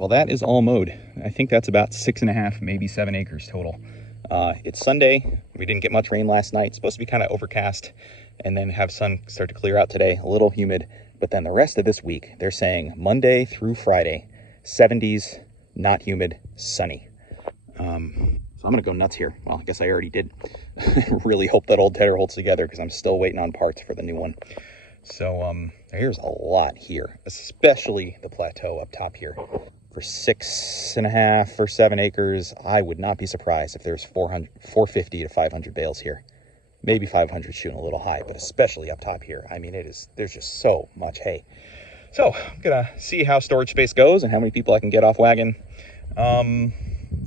well, that is all mowed. I think that's about 6.5, maybe 7 acres total. It's Sunday. We didn't get much rain last night. It's supposed to be kind of overcast and then have sun start to clear out today. A little humid, but then the rest of this week, they're saying Monday through Friday, 70s, not humid, sunny. So I'm gonna go nuts here. Well, I guess I already did. Really hope that old tedder holds together because I'm still waiting on parts for the new one. So there's a lot here, especially the plateau up top here. For 6.5 or 7 acres, I would not be surprised if there's 450 to 500 bales here. Maybe 500 shooting a little high, but especially up top here. I mean, there's just so much hay. So I'm gonna see how storage space goes and how many people I can get off wagon.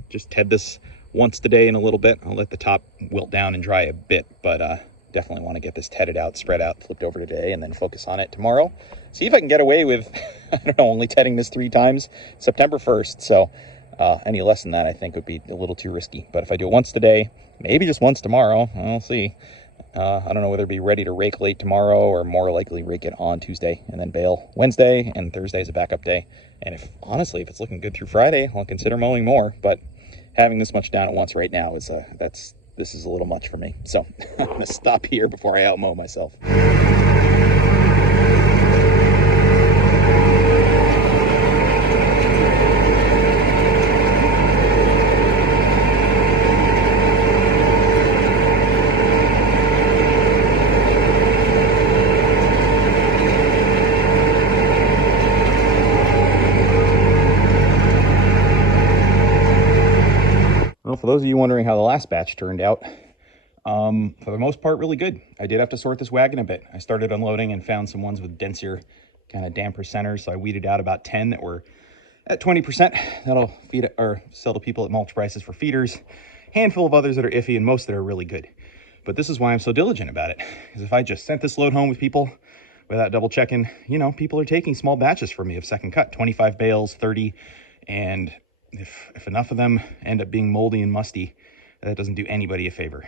Just ted this once today in a little bit. I'll let the top wilt down and dry a bit, but definitely want to get this tedded out, spread out, flipped over today, and then focus on it tomorrow. See if I can get away with, I don't know, only tedding this 3 times September 1st. So any less than that, I think, would be a little too risky. But if I do it once today, maybe just once tomorrow, I'll see. I don't know whether it'd be ready to rake late tomorrow or more likely rake it on Tuesday and then bale Wednesday, and Thursday is a backup day. And honestly, if it's looking good through Friday, I'll consider mowing more. But having this much down at once right now is this is a little much for me. So I'm gonna stop here before I outmow myself. Well, for those of you wondering how the last batch turned out, for the most part, really good. I did have to sort this wagon a bit. I started unloading and found some ones with denser, kind of damper centers. So I weeded out about 10 that were at 20%. That'll feed or sell to people at mulch prices for feeders. Handful of others that are iffy, and most that are really good. But this is why I'm so diligent about it. Because if I just sent this load home with people without double checking, you know, people are taking small batches from me of second cut, 25 bales, 30, and if enough of them end up being moldy and musty, that doesn't do anybody a favor.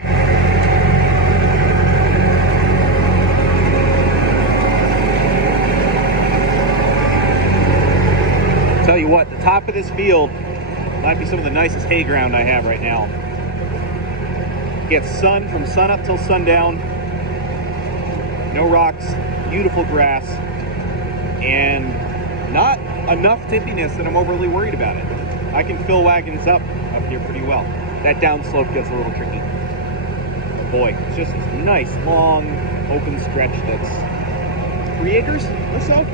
Tell you what, the top of this field might be some of the nicest hay ground I have right now. Gets sun from sun up till sundown, no rocks, beautiful grass, and not enough tippiness that I'm overly worried about it. I can fill wagons up here pretty well. That downslope gets a little tricky. But boy, it's just this nice, long, open stretch that's 3 acres or so,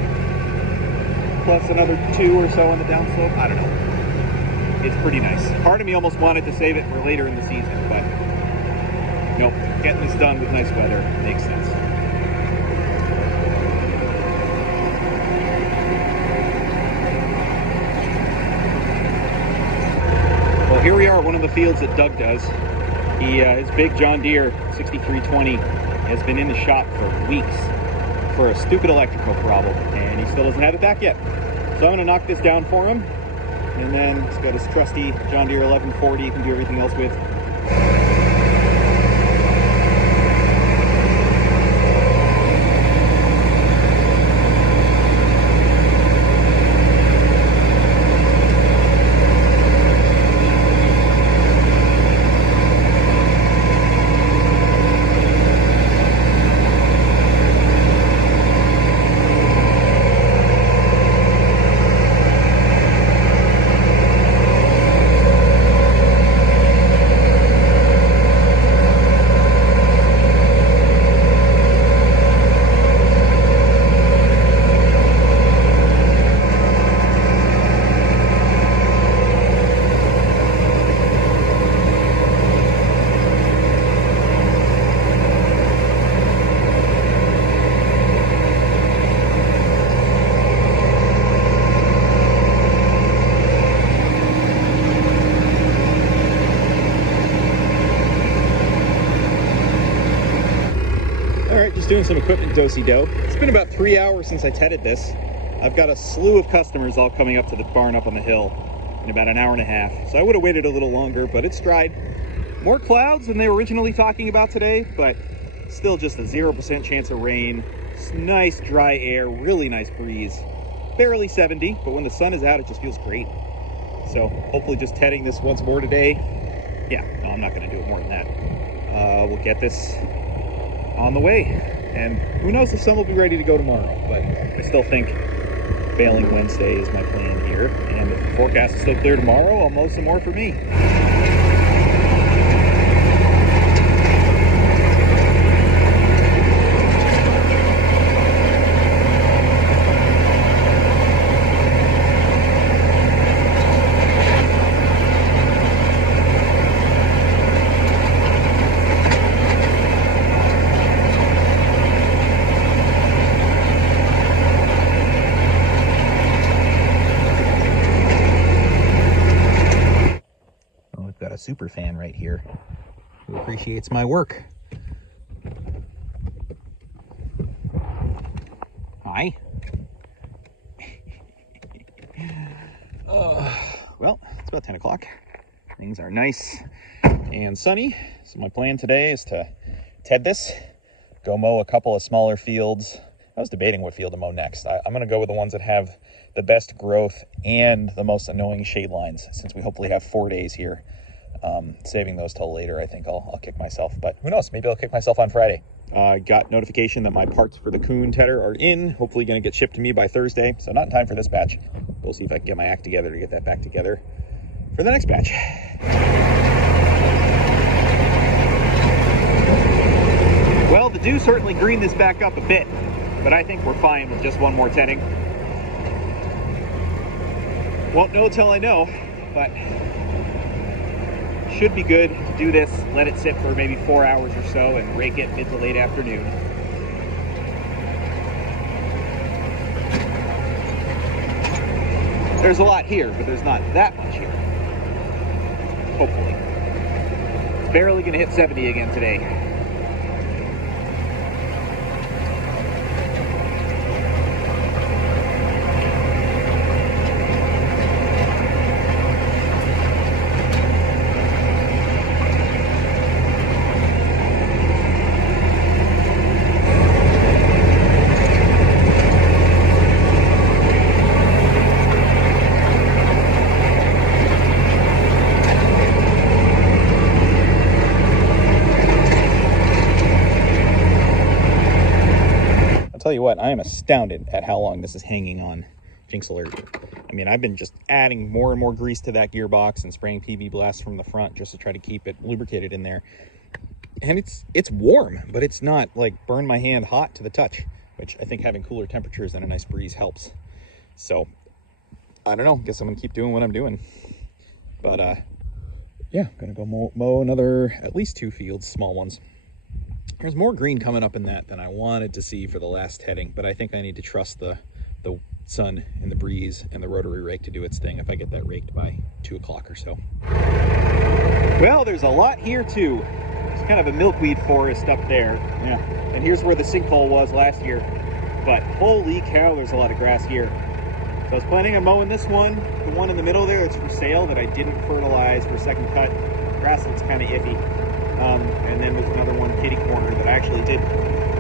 plus another 2 or so on the downslope. I don't know. It's pretty nice. Part of me almost wanted to save it for later in the season, but nope, getting this done with nice weather makes sense. Here we are, one of the fields that Doug does. His big John Deere 6320 has been in the shop for weeks for a stupid electrical problem, and he still doesn't have it back yet. So I'm gonna knock this down for him, and then he's got his trusty John Deere 1140 he can do everything else with. Doing some equipment do-si-do. It's been about 3 hours since I tedded this. I've got a slew of customers all coming up to the barn up on the hill in about an hour and a half. So I would have waited a little longer, but it's dried. More clouds than they were originally talking about today, but still just a 0% chance of rain. It's nice dry air, really nice breeze. Barely 70, but when the sun is out, it just feels great. So hopefully just tedding this once more today. Yeah, no, I'm not going to do it more than that. We'll get this on the way. And who knows, the sun will be ready to go tomorrow. But I still think Baling Wednesday is my plan here. And if the forecast is still clear tomorrow, I'll mow some more for me. Got a super fan right here who appreciates my work. Hi. Well, it's about 10 o'clock. Things are nice and sunny. So my plan today is to ted this, go mow a couple of smaller fields. I was debating what field to mow next. I'm going to go with the ones that have the best growth and the most annoying shade lines, since we hopefully have 4 days here. Saving those till later, I think I'll kick myself, but who knows, maybe I'll kick myself on Friday. Got notification that my parts for the Kuhn tedder are in, hopefully going to get shipped to me by Thursday, so not in time for this batch. We'll see if I can get my act together to get that back together for the next batch. Well, the dew certainly greened this back up a bit, but I think we're fine with just one more tedding. Won't know till I know, but should be good to do this, let it sit for maybe 4 hours or so, and rake it mid to late afternoon. There's a lot here, but there's not that much here. Hopefully. It's barely going to hit 70 again today. Tell you what, I am astounded at how long this is hanging on Jinx Alert. I mean, I've been just adding more and more grease to that gearbox and spraying PB Blast from the front just to try to keep it lubricated in there. And it's warm, but it's not like burn my hand hot to the touch, which I think having cooler temperatures and a nice breeze helps. So I don't know, guess I'm gonna keep doing what I'm doing. But yeah, I'm gonna go mow another at least 2 fields, small ones. There's more green coming up in that than I wanted to see for the last tedding, but I think I need to trust the sun and the breeze and the rotary rake to do its thing if I get that raked by 2 o'clock or so. Well, there's a lot here too. It's kind of a milkweed forest up there. Yeah. And here's where the sinkhole was last year. But holy cow, there's a lot of grass here. So I was planning on mowing this one, the one in the middle there that's for sale that I didn't fertilize for second cut. Grass looks kind of iffy. And then there's another one, kitty corner, that I actually did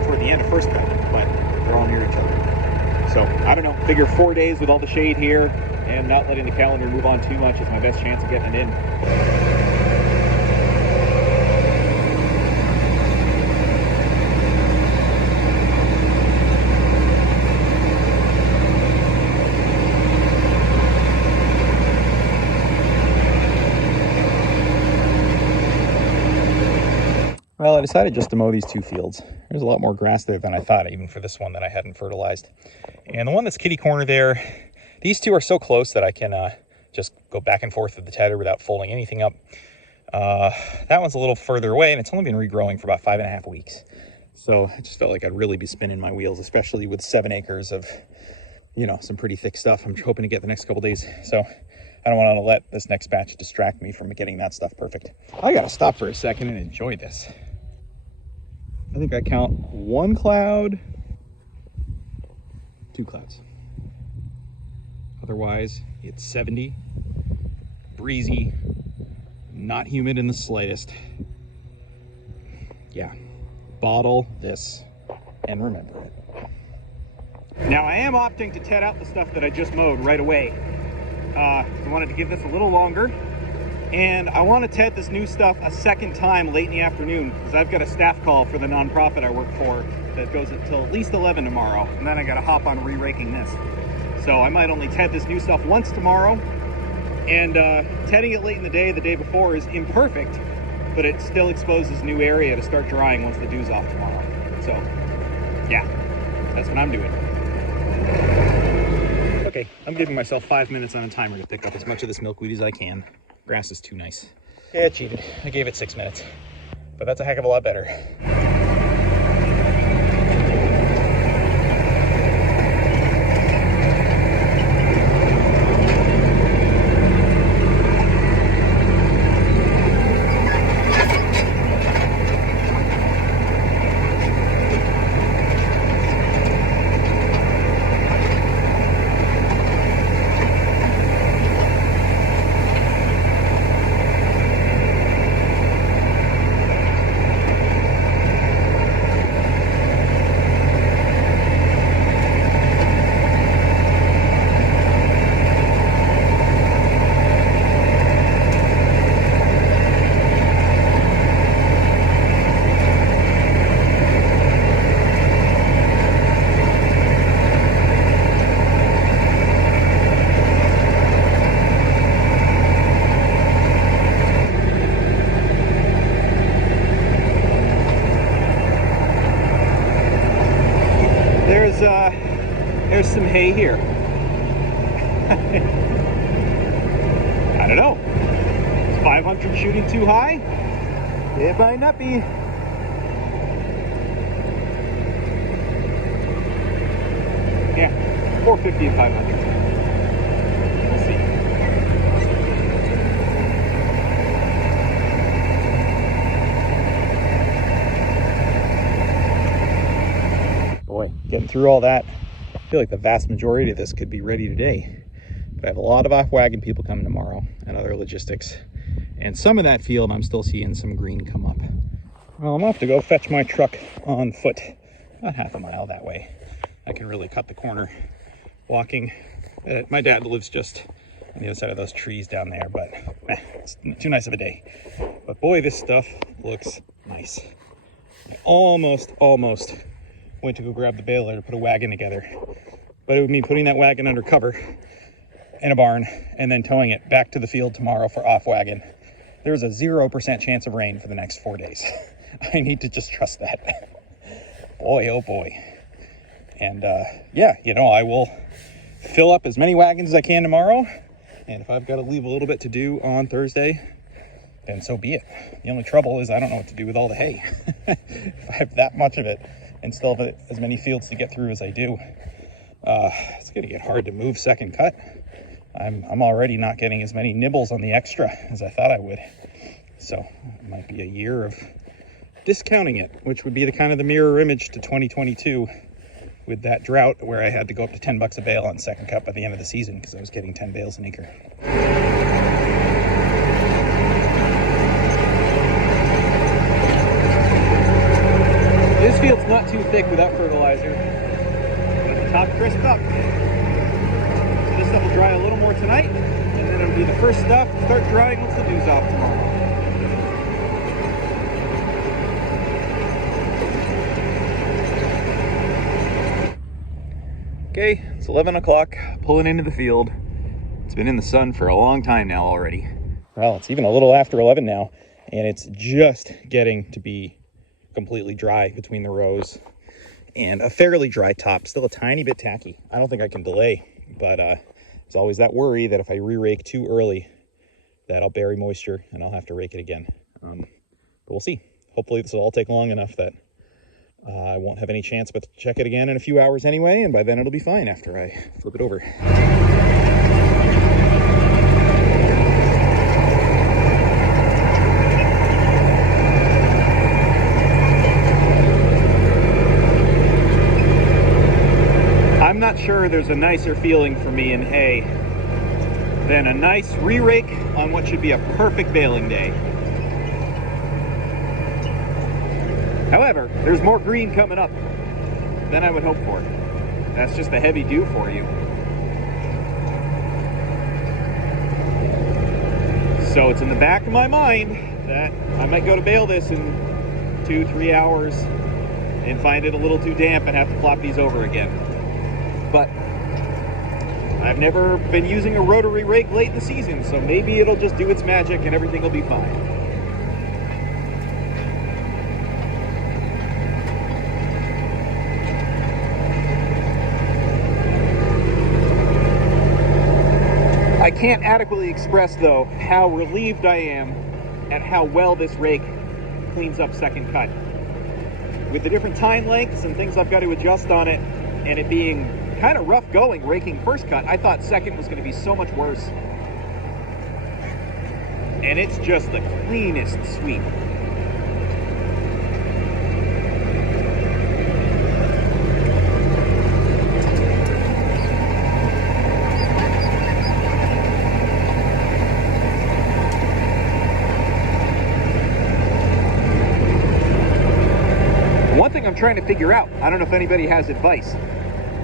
toward the end of first cut, but they're all near each other. So I don't know, figure 4 days with all the shade here and not letting the calendar move on too much is my best chance of getting it in. Well, I decided just to mow these 2 fields. There's a lot more grass there than I thought, even for this one that I hadn't fertilized. And the one that's kitty corner there, these 2 are so close that I can just go back and forth with the tedder without folding anything up. That one's a little further away, and it's only been regrowing for about 5.5 weeks. So I just felt like I'd really be spinning my wheels, especially with 7 acres of, you know, some pretty thick stuff I'm hoping to get the next couple days. So I don't want to let this next batch distract me from getting that stuff perfect. I gotta stop for a second and enjoy this. I think I count 1 cloud, 2 clouds. Otherwise, it's 70, breezy, not humid in the slightest. Yeah, bottle this and remember it. Now I am opting to ted out the stuff that I just mowed right away. I wanted to give this a little longer. And I want to TED this new stuff a second time late in the afternoon, because I've got a staff call for the nonprofit I work for that goes until at least 11 tomorrow. And then I got to hop on re-raking this. So I might only TED this new stuff once tomorrow. And TEDing it late in the day before is imperfect, but it still exposes new area to start drying once the dew's off tomorrow. So yeah, that's what I'm doing. Okay, I'm giving myself 5 minutes on a timer to pick up as much of this milkweed as I can. Grass is too nice. Yeah, I cheated. I gave it 6 minutes, but that's a heck of a lot better. There's some hay here. I don't know. Is 500 shooting too high? It might not be. Yeah, 450 and 500. We'll see. Boy, getting through all that. I feel like the vast majority of this could be ready today, but I have a lot of off-wagon people coming tomorrow and other logistics, and some of that field I'm still seeing some green come up. Well, I'm gonna have to go fetch my truck on foot, about half a mile that way. I can really cut the corner walking. My dad lives just on the other side of those trees down there, but it's too nice of a day. But boy, this stuff looks nice. I almost went to go grab the baler to put a wagon together, but it would mean putting that wagon under cover in a barn and then towing it back to the field tomorrow for off wagon. There's a 0% chance of rain for the next 4 days. I need to just trust that. Boy, oh boy. And yeah, you know, I will fill up as many wagons as I can tomorrow, and if I've got to leave a little bit to do on Thursday, then so be it. The only trouble is I don't know what to do with all the hay. If I have that much of it and still have as many fields to get through as I do, it's gonna get hard to move second cut. I'm already not getting as many nibbles on the extra as I thought I would. So it might be a year of discounting it, which would be the kind of the mirror image to 2022 with that drought where I had to go up to 10 bucks a bale on second cut by the end of the season because I was getting 10 bales an acre. This field's not too thick without fertilizer. Got the top crisped up. So this stuff will dry a little more tonight, and then it'll be the first stuff to start drying once the dew's off tomorrow. Okay, it's 11 o'clock, pulling into the field. It's been in the sun for a long time now already. Well, it's even a little after 11 now, and it's just getting to be completely dry between the rows and a fairly dry top, still a tiny bit tacky. I don't think I can delay, but there's always that worry that if I re-rake too early that I'll bury moisture and I'll have to rake it again. But we'll see. Hopefully this will all take long enough that I won't have any chance but to check it again in a few hours anyway, and by then it'll be fine after I flip it over. I'm not sure there's a nicer feeling for me in hay than a nice re-rake on what should be a perfect baling day. However, there's more green coming up than I would hope for. That's just the heavy dew for you. So it's in the back of my mind that I might go to bale this in 2-3 hours and find it a little too damp and have to flop these over again. But I've never been using a rotary rake late in the season, so maybe it'll just do its magic and everything will be fine. I can't adequately express, though, how relieved I am at how well this rake cleans up second cut. With the different time lengths and things I've got to adjust on it, and it being kind of rough going raking first cut, I thought second was going to be so much worse. And it's just the cleanest sweep. One thing I'm trying to figure out, I don't know if anybody has advice,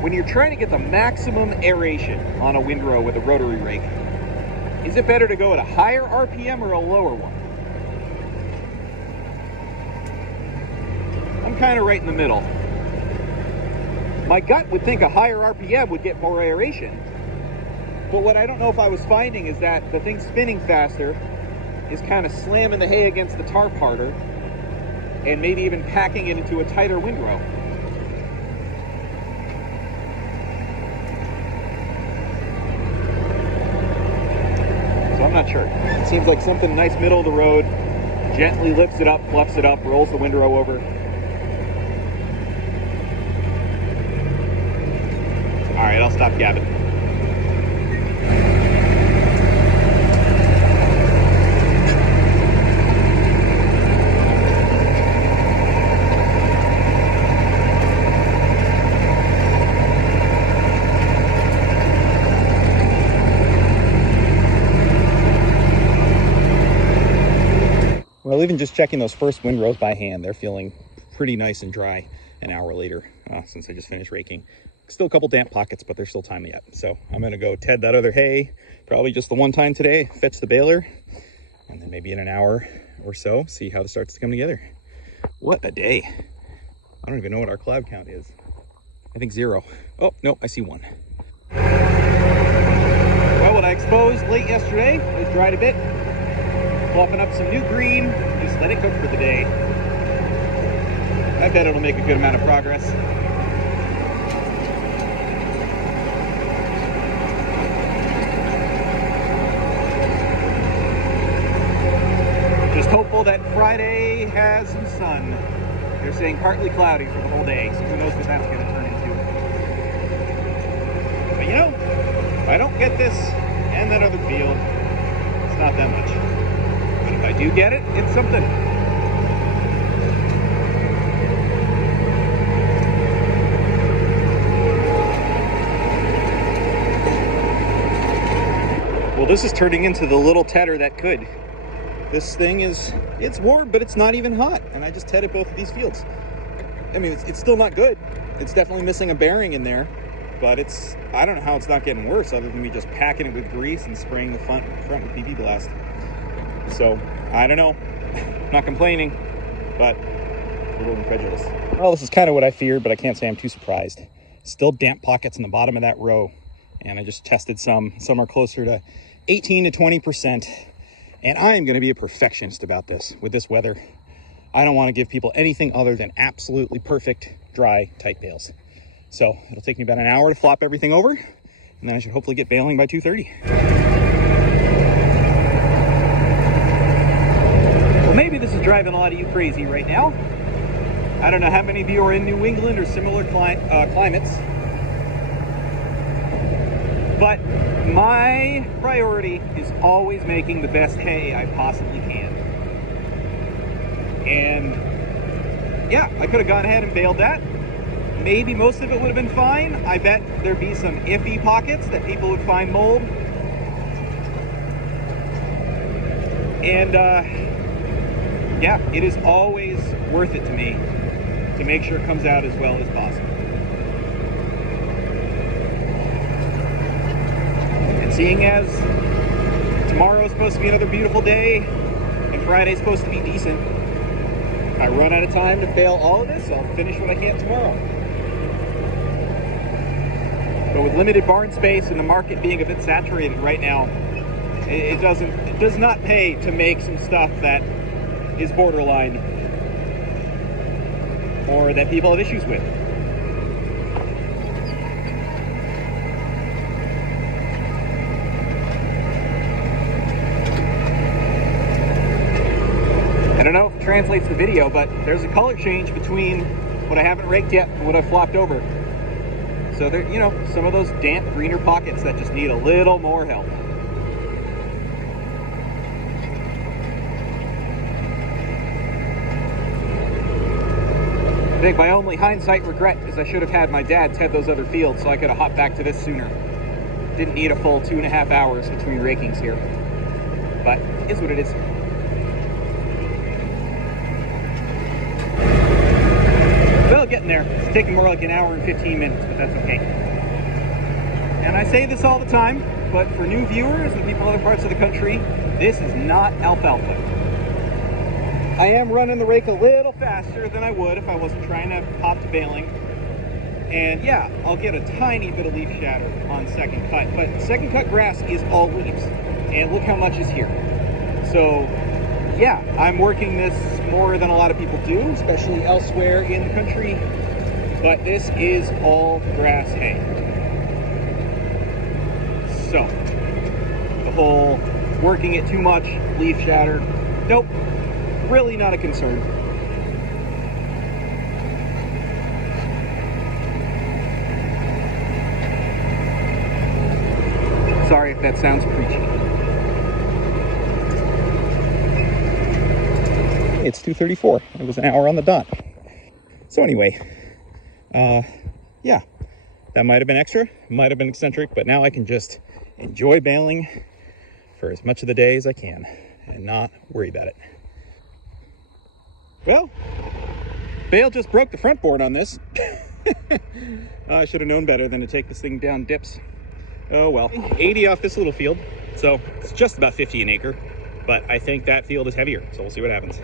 when you're trying to get the maximum aeration on a windrow with a rotary rake, is it better to go at a higher RPM or a lower one? I'm kind of right in the middle. My gut would think a higher RPM would get more aeration, but what I don't know if I was finding is that the thing spinning faster is kind of slamming the hay against the tarp harder and maybe even packing it into a tighter windrow. So I'm not sure. It seems like something nice middle of the road, gently lifts it up, fluffs it up, rolls the windrow over. All right, I'll stop gabbing. Well, even just checking those first windrows by hand, they're feeling pretty nice and dry an hour later since I just finished raking. Still a couple damp pockets, but there's still time yet. So I'm going to go ted that other hay, probably just the one time today, fetch the baler, and then maybe in an hour or so, see how this starts to come together. What a day. I don't even know what our cloud count is. I think 0. Oh, no, I see 1. Well, what I exposed late yesterday was dried a bit. Fluffing up some new green, just let it cook for the day. I bet it'll make a good amount of progress. Just hopeful that Friday has some sun. They're saying partly cloudy for the whole day, so who knows what that's going to turn into. But you know, if I don't get this and that other field, it's not that much. But if I do get it, it's something. Well, this is turning into the little tedder that could. This thing it's warm, but it's not even hot. And I just tedded both of these fields. I mean, it's still not good. It's definitely missing a bearing in there, but I don't know how it's not getting worse other than me just packing it with grease and spraying the front with BB Blast. So, I don't know. I'm not complaining, but a little incredulous. Well, this is kind of what I feared, but I can't say I'm too surprised. Still damp pockets in the bottom of that row, and I just tested some. Some are closer to 18 to 20%, and I am going to be a perfectionist about this with this weather. I don't want to give people anything other than absolutely perfect, dry, tight bales. So, it'll take me about an hour to flop everything over, and then I should hopefully get baling by 2:30. Maybe this is driving a lot of you crazy right now. I don't know how many of you are in New England or similar climates, but my priority is always making the best hay I possibly can. And yeah, I could have gone ahead and baled that. Maybe most of it would have been fine. I bet there'd be some iffy pockets that people would find mold. And yeah, it is always worth it to me to make sure it comes out as well as possible. And seeing as Tomorrow's supposed to be another beautiful day, and Friday's supposed to be decent. If I run out of time to bale all of this, I'll finish what I can tomorrow. But with limited barn space and the market being a bit saturated right now, it does not pay to make some stuff that is borderline or that people have issues with. I don't know if it translates the video, but there's a color change between what I haven't raked yet and what I've flopped over. So there, you know, some of those damp greener pockets that just need a little more help. I think my only hindsight regret is I should have had my dad head those other fields so I could have hopped back to this sooner. Didn't need a full 2.5 hours between rakings here. But it is what it is. Well, getting there. It's taking more like an hour and 15 minutes, but that's okay. And I say this all the time, but for new viewers and people in other parts of the country, this is not alfalfa. I am running the rake a little faster than I would if I wasn't trying to hop to baling. And yeah, I'll get a tiny bit of leaf shatter on second cut, but second cut grass is all leaves. And look how much is here. So yeah, I'm working this more than a lot of people do, especially elsewhere in the country, but this is all grass hay. So, the whole working it too much, leaf shatter, nope, really not a concern. Sorry if that sounds preachy. It's 2:34. It was an hour on the dot. So anyway, yeah, that might have been extra, might have been eccentric, but now I can just enjoy baling for as much of the day as I can and not worry about it. Well, Bale just broke the front board on this. I should have known better than to take this thing down dips. Oh well, 80 off this little field, so it's just about 50 an acre, but I think that field is heavier, so we'll see what happens.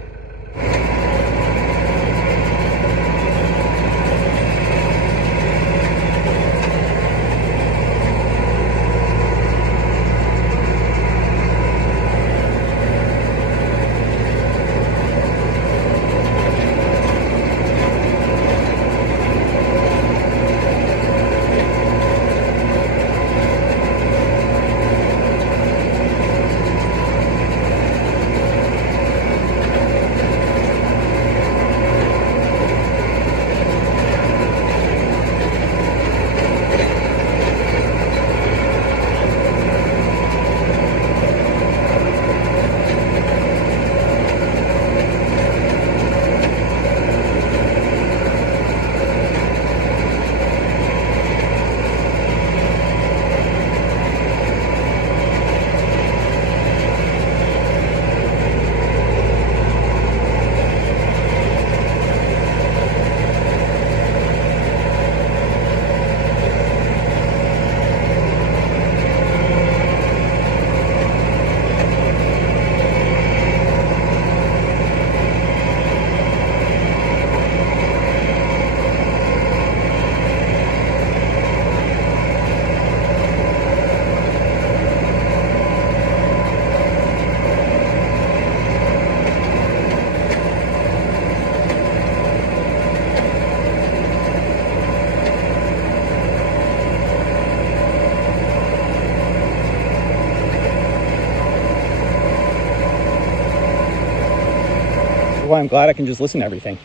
Why I'm glad I can just listen to everything.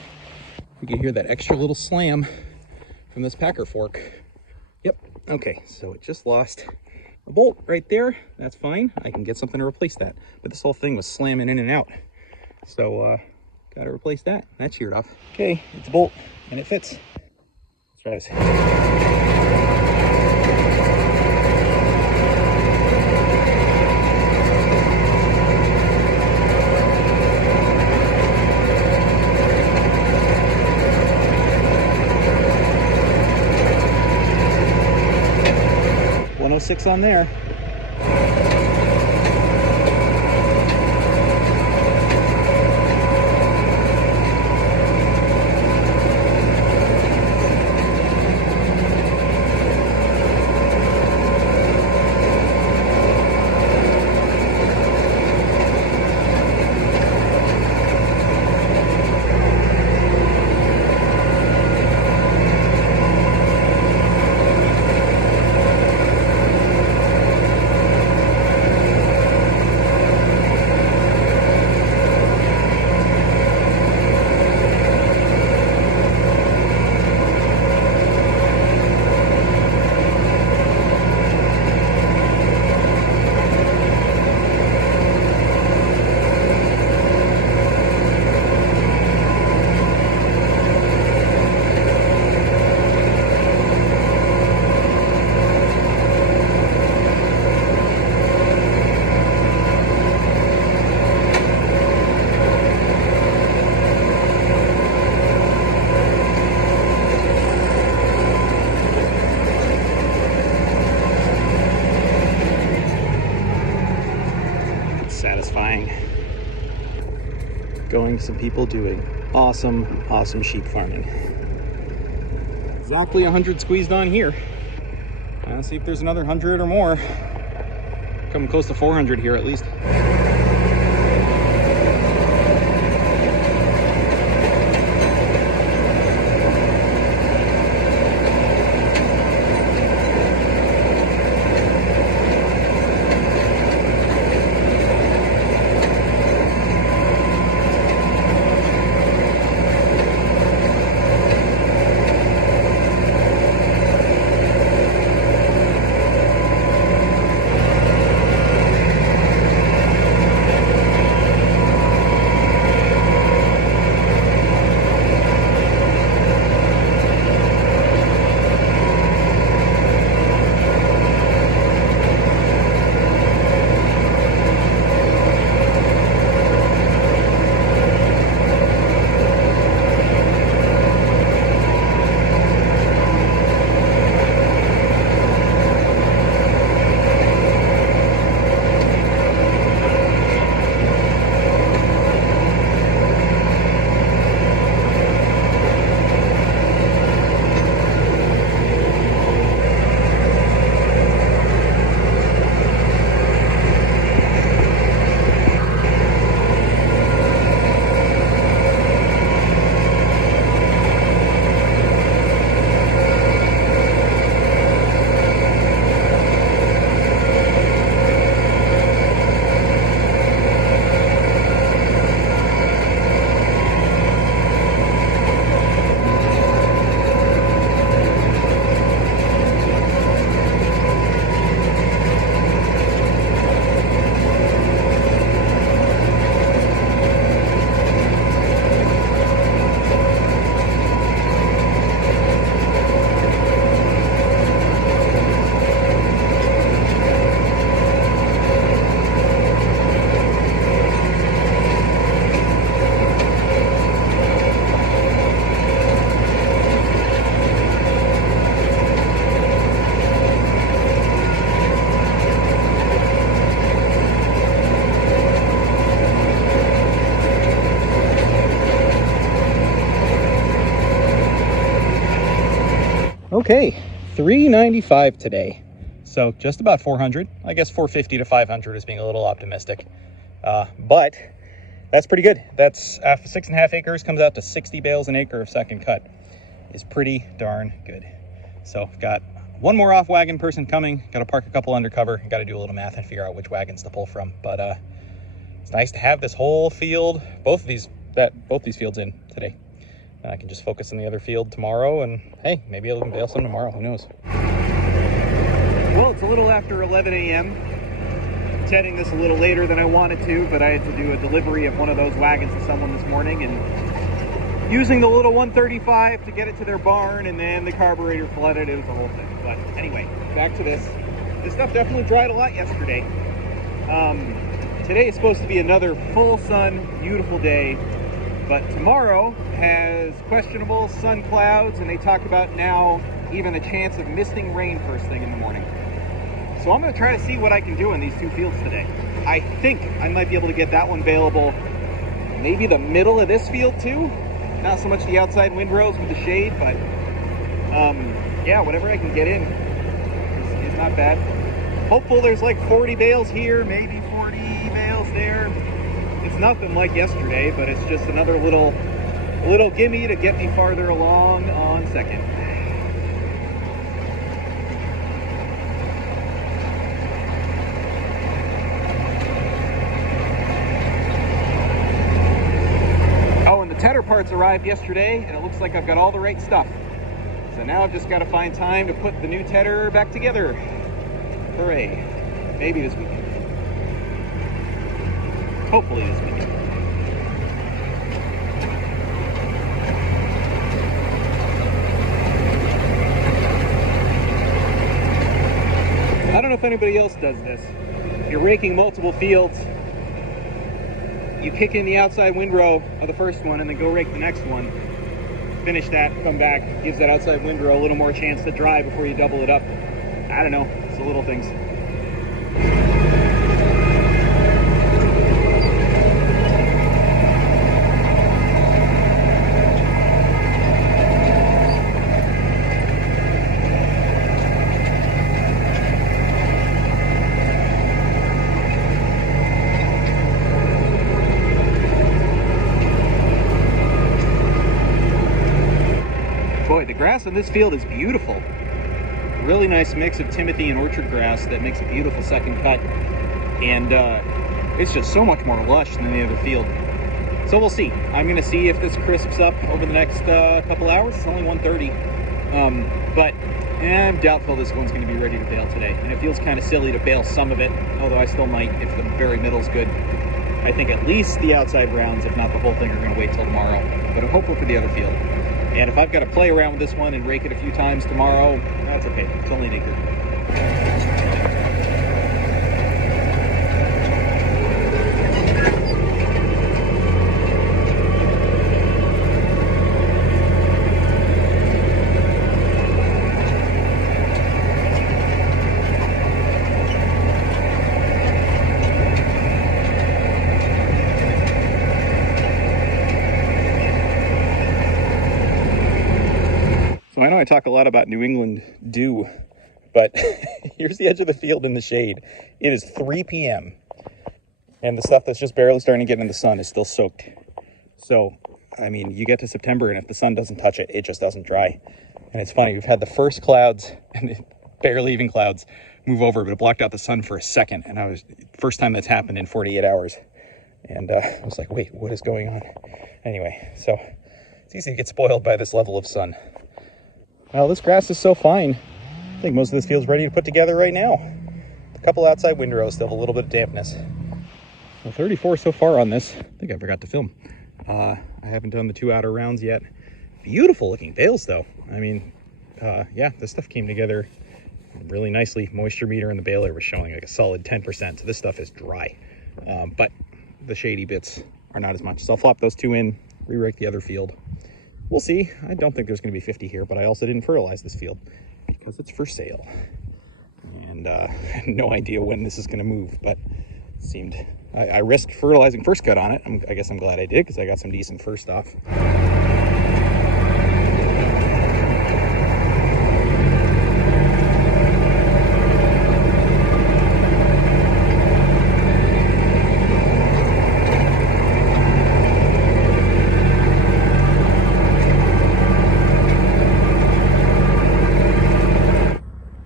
You can hear that extra little slam from this packer fork. Yep, okay, so it just lost a bolt right there. That's fine, I can get something to replace that. But this whole thing was slamming in and out. So, gotta replace that. That's sheared off. Okay, it's a bolt and it fits. Let's try this. 106 on there. going to some people doing awesome sheep farming. Exactly 100 squeezed on here. Let's see if there's another 100 or more. Coming close to 400 here at least. Okay, 395 today. So just about 400. I guess 450 to 500 is being a little optimistic. But that's pretty good. That's after 6.5 acres, comes out to 60 bales an acre of second cut. Is pretty darn good. So I've got one more off wagon person coming. Got to park a couple undercover. Got to do a little math and figure out which wagons to pull from. But it's nice to have this whole field, both these fields in today. I can just focus on the other field tomorrow, and hey, maybe I'll bale some tomorrow. Who knows? Well, it's a little after 11 a.m. I'm heading this a little later than I wanted to, but I had to do a delivery of one of those wagons to someone this morning, and using the little 135 to get it to their barn, and then the carburetor flooded. It was the whole thing. But anyway, back to this. This stuff definitely dried a lot yesterday. Today is supposed to be another full sun, beautiful day. But tomorrow has questionable sun clouds, and they talk about now even a chance of misting rain first thing in the morning. So I'm going to try to see what I can do in these two fields today. I think I might be able to get that one baleable, maybe the middle of this field too. Not so much the outside windrows with the shade, but yeah, whatever I can get in is not bad. Hopeful there's like 40 bales here, maybe 40 bales there. It's nothing like yesterday, but it's just another little gimme to get me farther along on second. Oh, and the tedder parts arrived yesterday, and it looks like I've got all the right stuff. So now I've just got to find time to put the new tedder back together. Hooray. Maybe this weekend. Hopefully this weekend. I don't know if anybody else does this. If you're raking multiple fields, you kick in the outside windrow of the first one and then go rake the next one. Finish that, come back, gives that outside windrow a little more chance to dry before you double it up. I don't know, it's the little things. the grass on this field is beautiful. Really nice mix of Timothy and orchard grass that makes a beautiful second cut. And it's just so much more lush than the other field. So we'll see. I'm going to see if this crisps up over the next couple hours. It's only 1:30. But I'm doubtful this one's going to be ready to bale today. And it feels kind of silly to bale some of it, although I still might if the very middle's good. I think at least the outside rounds, if not the whole thing, are going to wait till tomorrow. But I'm hopeful for the other field. And if I've got to play around with this one and rake it a few times tomorrow, that's okay. It's only an acre. So I know I talk a lot about New England dew, but here's the edge of the field in the shade. It is 3 p.m. and the stuff that's just barely starting to get in the sun is still soaked. So, I mean, you get to September and if the sun doesn't touch it, it just doesn't dry. And it's funny, we've had the first clouds, and barely even clouds, move over, but it blocked out the sun for a second. And first time that's happened in 48 hours. And I was like, wait, what is going on? Anyway, so it's easy to get spoiled by this level of sun. Well, this grass is so fine. I think most of this field's ready to put together right now. A couple outside windrows still have a little bit of dampness. Well, 34 so far on this. I think I forgot to film. I haven't done the 2 outer rounds yet. Beautiful looking bales though. I mean, yeah, this stuff came together really nicely. Moisture meter in the baler was showing like a solid 10%. So this stuff is dry. But the shady bits are not as much. So I'll flop those 2 in, re-rake the other field. We'll see. I don't think there's going to be 50 here, but I also didn't fertilize this field because it's for sale. And I have no idea when this is going to move, but it seemed... I risked fertilizing first cut on it. I guess I'm glad I did because I got some decent first off.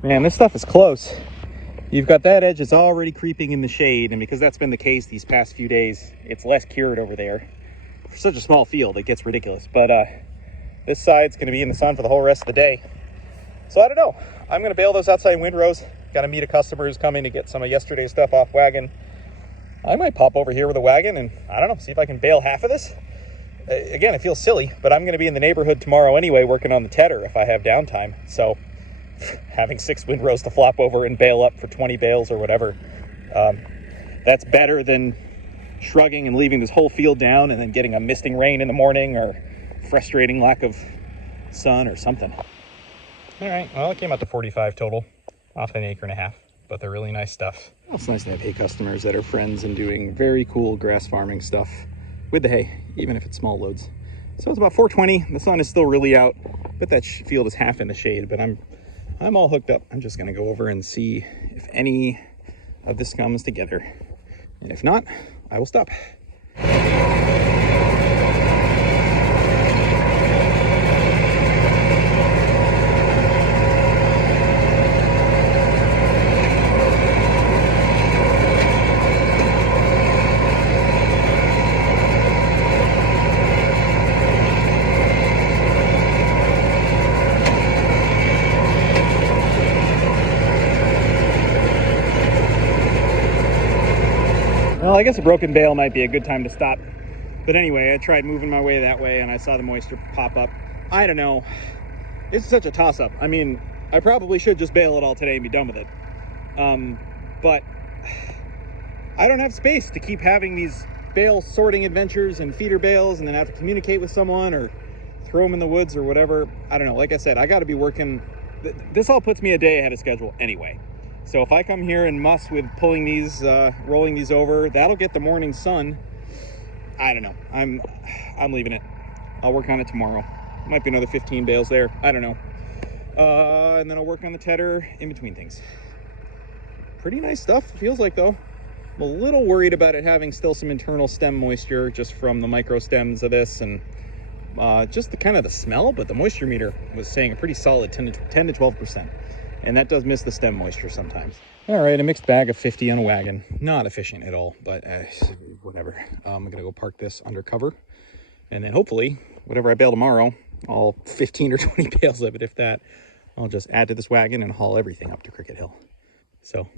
Man, this stuff is close. You've got that edge that's already creeping in the shade, and because that's been the case these past few days, it's less cured over there. For such a small field, it gets ridiculous. But this side's going to be in the sun for the whole rest of the day. So I don't know. I'm going to bale those outside windrows. Got to meet a customer who's coming to get some of yesterday's stuff off wagon. I might pop over here with a wagon and, I don't know, see if I can bale half of this. Again, it feels silly, but I'm going to be in the neighborhood tomorrow anyway working on the tedder if I have downtime. So having 6 windrows to flop over and bale up for 20 bales or whatever, that's better than shrugging and leaving this whole field down and then getting a misting rain in the morning or frustrating lack of sun or something. All right, well, it came out to 45 total off an 1.5 acres, but they're really nice stuff. Well, it's nice to have hay customers that are friends and doing very cool grass farming stuff with the hay, even if it's small loads. So it's about 4:20. The sun is still really out, but that field is half in the shade, but I'm all hooked up. I'm just gonna go over and see if any of this comes together. And if not, I will stop. Well, I guess a broken bale might be a good time to stop. But anyway, I tried moving my way that way and I saw the moisture pop up. I don't know. It's such a toss-up. I mean, I probably should just bale it all today and be done with it. But I don't have space to keep having these bale sorting adventures and feeder bales and then have to communicate with someone or throw them in the woods or whatever. I don't know. Like I said, I got to be working. This all puts me a day ahead of schedule anyway. So if I come here and muss with pulling these, rolling these over, that'll get the morning sun. I don't know. I'm leaving it. I'll work on it tomorrow. Might be another 15 bales there. I don't know. And then I'll work on the tedder in between things. Pretty nice stuff, feels like, though. I'm a little worried about it having still some internal stem moisture just from the micro stems of this, and just the kind of the smell, but the moisture meter was saying a pretty solid 10 to 12%. And that does miss the stem moisture sometimes. All right, a mixed bag of 50 on a wagon. Not efficient at all, but whatever. I'm gonna go park this under cover. And then hopefully, whatever I bale tomorrow, all 15 or 20 bales of it, if that, I'll just add to this wagon and haul everything up to Cricket Hill. So,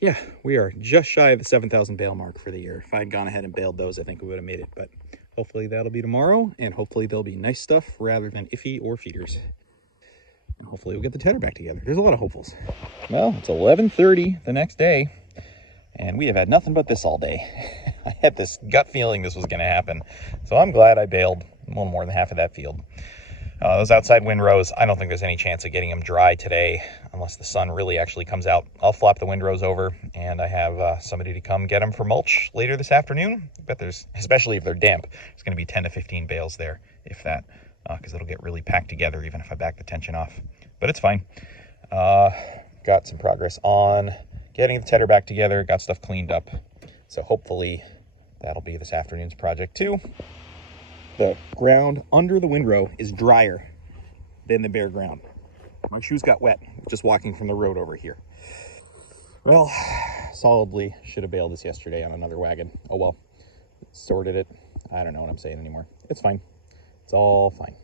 yeah, we are just shy of the 7,000 bale mark for the year. If I had gone ahead and baled those, I think we would have made it. But hopefully that'll be tomorrow, and hopefully there'll be nice stuff rather than iffy or feeders. And hopefully we'll get the tedder back together. There's a lot of hopefuls. Well, it's 11:30 the next day, and we have had nothing but this all day. I had this gut feeling this was going to happen, so I'm glad I baled a little more than half of that field. Those outside windrows, I don't think there's any chance of getting them dry today unless the sun really actually comes out. I'll flop the windrows over, and I have somebody to come get them for mulch later this afternoon. I bet there's, especially if they're damp, there's going to be 10 to 15 bales there, if that, because it'll get really packed together even if I back the tension off. But it's fine. Got some progress on getting the tedder back together, got stuff cleaned up. So hopefully that'll be this afternoon's project too. The ground under the windrow is drier than the bare ground. My shoes got wet just walking from the road over here. Well, solidly should have baled this yesterday on another wagon. Oh well, sorted it. I don't know what I'm saying anymore. It's fine. It's all fine.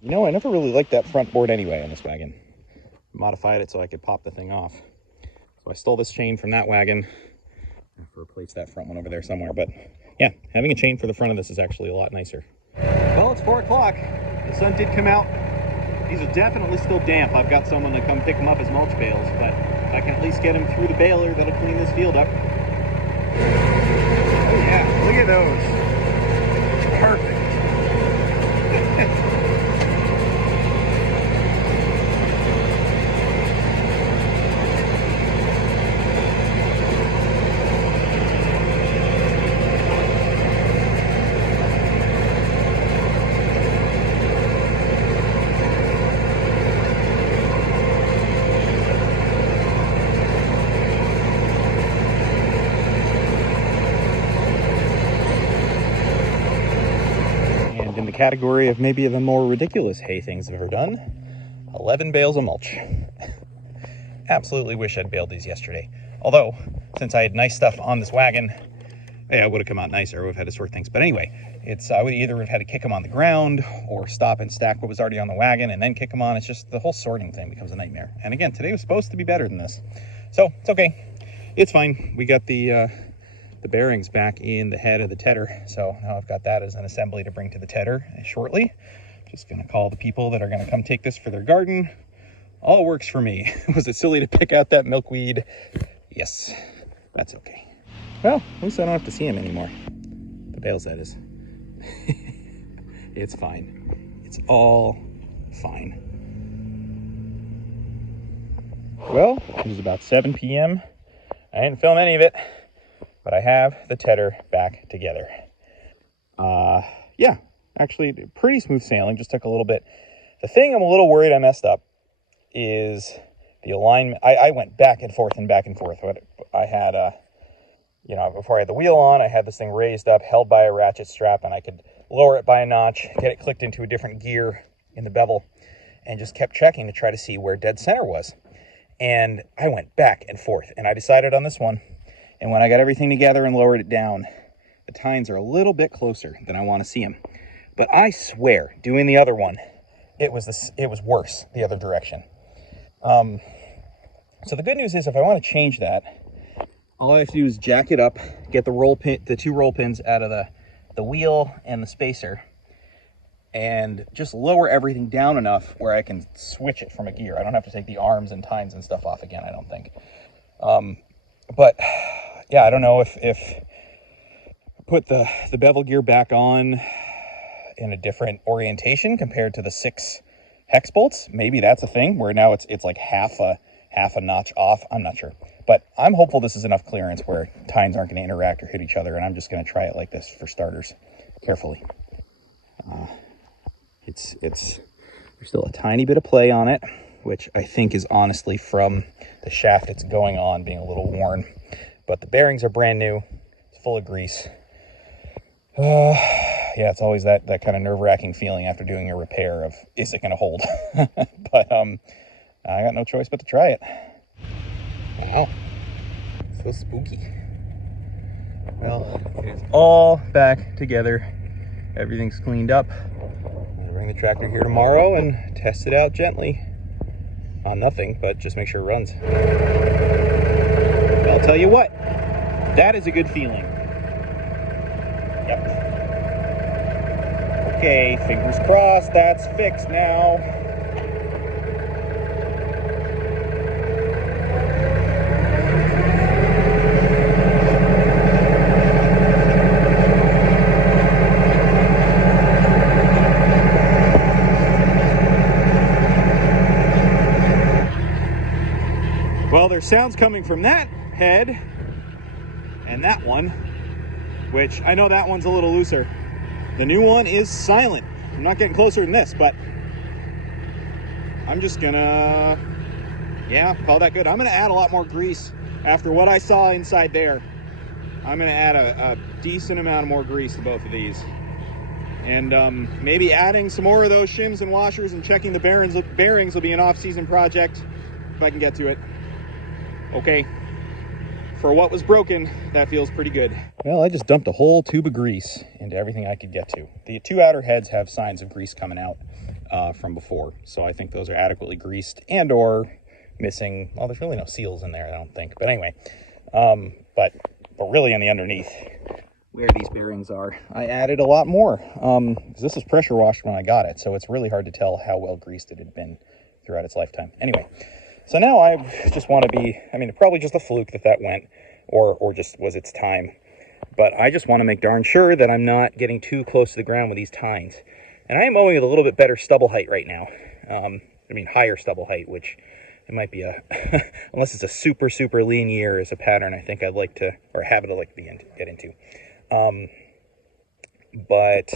You know, I never really liked that front board anyway on this wagon. Modified it so I could pop the thing off. So I stole this chain from that wagon. I have to replace that front one over there somewhere, but yeah, having a chain for the front of this is actually a lot nicer. Well, it's 4 o'clock. The sun did come out. These are definitely still damp. I've got someone to come pick them up as mulch bales, but if I can at least get them through the baler, that'll clean this field up. Oh yeah, look at those. Perfect. Category of maybe the more ridiculous hay things I've ever done, 11 bales of mulch. Absolutely wish I'd baled these yesterday. Although, since I had nice stuff on this wagon, yeah, it would have come out nicer. I would have had to sort things. But anyway, I would either have had to kick them on the ground or stop and stack what was already on the wagon and then kick them on. It's just the whole sorting thing becomes a nightmare. And again, today was supposed to be better than this. So it's okay. It's fine. We got the bearings back in the head of the tedder, so now I've got that as an assembly to bring to the tedder shortly. Just gonna call the people that are gonna come take this for their garden. All works for me. Was it silly to pick out that milkweed? Yes, that's okay. Well, at least I don't have to see him anymore. The bales, that is. It's fine. It's all fine. Well, it was about 7 p.m. I didn't film any of it, but I have the tedder back together. Yeah, actually pretty smooth sailing, just took a little bit. The thing I'm a little worried I messed up is the alignment. I went back and forth. I had, before I had the wheel on, I had this thing raised up, held by a ratchet strap, and I could lower it by a notch, get it clicked into a different gear in the bevel, and just kept checking to try to see where dead center was. And I went back and forth, and I decided on this one. And when I got everything together and lowered it down, the tines are a little bit closer than I want to see them. But I swear, doing the other one, it was worse the other direction. So the good news is, if I want to change that, all I have to do is jack it up, get the 2 roll pins out of the wheel and the spacer, and just lower everything down enough where I can switch it from a gear. I don't have to take the arms and tines and stuff off again, I don't think. But yeah, I don't know if put the bevel gear back on in a different orientation compared to the 6 hex bolts. Maybe that's a thing where now it's like half a notch off. I'm not sure, but I'm hopeful this is enough clearance where tines aren't going to interact or hit each other. And I'm just going to try it like this for starters, carefully. There's still a tiny bit of play on it, which I think is honestly from the shaft it's going on being a little worn. But the bearings are brand new. It's full of grease. yeah, it's always that kind of nerve-wracking feeling after doing a repair of, is it going to hold? But I got no choice but to try it. Wow, so spooky. Well, it is all back together. Everything's cleaned up. I'm gonna bring the tractor here tomorrow and test it out gently. On nothing, but just make sure it runs. I'll tell you what, that is a good feeling. Yep. Okay, fingers crossed, that's fixed now. Well, there's sounds coming from that head and that one, which I know that one's a little looser. The new one is silent. I'm not getting closer than this, but I'm just gonna, yeah, call that good. I'm gonna add a lot more grease after what I saw inside there. I'm gonna add a decent amount of more grease to both of these. And maybe adding some more of those shims and washers and checking the bearings will be an off-season project if I can get to it. Okay, for what was broken, that feels pretty good. Well, I just dumped a whole tube of grease into everything I could get to. The two outer heads have signs of grease coming out from before, so I think those are adequately greased and or missing, well, there's really no seals in there, I don't think. But anyway, but really on the underneath, where these bearings are, I added a lot more. Because this is pressure washed when I got it, so it's really hard to tell how well greased it had been throughout its lifetime. Anyway. So now I just want to be, I mean, probably just a fluke that went, or just was its time. But I just want to make darn sure that I'm not getting too close to the ground with these tines. And I am mowing with a little bit better stubble height right now. I mean, higher stubble height, which it might be a, unless it's a super, super lean year as a pattern, I think I'd like to, or a habit I'd like to get into. But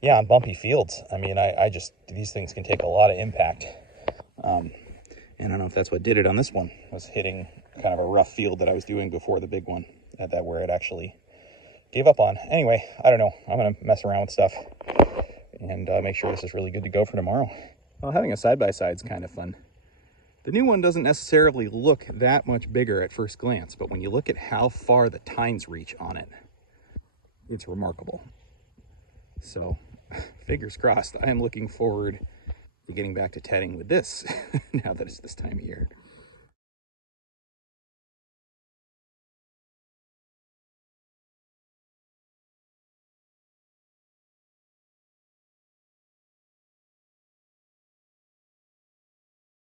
yeah, on bumpy fields, I mean, I just, these things can take a lot of impact. And I don't know if that's what did it on this one. I was hitting kind of a rough field that I was doing before the big one, at that where it actually gave up on. Anyway, I don't know. I'm going to mess around with stuff and make sure this is really good to go for tomorrow. Well, having a side-by-side is kind of fun. The new one doesn't necessarily look that much bigger at first glance, but when you look at how far the tines reach on it, it's remarkable. So, fingers crossed. I am looking forward to getting back to tedding with this now that it's this time of year.